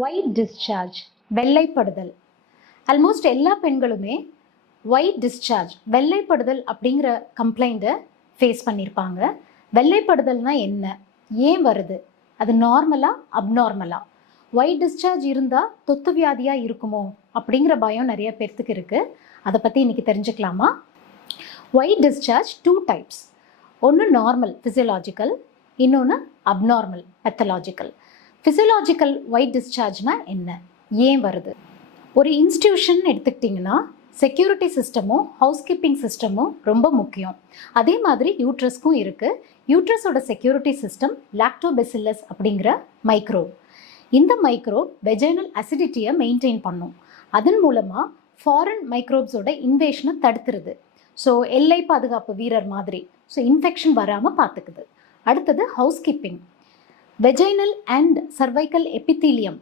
White discharge வெள்ளைப்படுதல். Almost எல்லா பெண்களுமே white discharge வெள்ளைப்படுதல் அப்படிங்கிற கம்ப்ளைண்ட்டை ஃபேஸ் பண்ணியிருப்பாங்க. வெள்ளைப்படுதல்னா என்ன, ஏன் வருது, அது நார்மலா அப்நார்மலா, ஒயிட் டிஸ்சார்ஜ் இருந்தால் தொத்து வியாதியாக இருக்குமோ அப்படிங்கிற பயம் நிறைய பேர்த்துக்கு இருக்குது. அதை பற்றி இன்றைக்கி தெரிஞ்சுக்கலாமா? White discharge 2 types. ஒன்று நார்மல் ஃபிசியலாஜிக்கல், இன்னொன்று அப்நார்மல் பெத்தலாஜிக்கல். ஃபிசியலாஜிக்கல் ஒயிட் டிஸ்சார்ஜ்னா என்ன, ஏன் வருது? ஒரு இன்ஸ்டிடியூஷன் எடுத்துக்கிட்டிங்கன்னா செக்யூரிட்டி சிஸ்டமும் ஹவுஸ் கீப்பிங் சிஸ்டமும் ரொம்ப முக்கியம். அதே மாதிரி யூட்ரஸ்க்கும் இருக்குது. யூட்ரஸோட செக்யூரிட்டி சிஸ்டம் லாக்டோபெசில்லஸ் அப்படிங்கிற மைக்ரோப். இந்த மைக்ரோப் வெஜைனல் அசிடிட்டியை மெயின்டைன் பண்ணும். அதன் மூலமாக ஃபாரின் மைக்ரோப்ஸோட இன்வேஷனை தடுத்துருது. ஸோ எல்லை பாதுகாப்பு வீரர் மாதிரி. ஸோ இன்ஃபெக்ஷன் வராமல் பார்த்துக்குது. அடுத்தது house keeping. Vaginal and cervical epithelium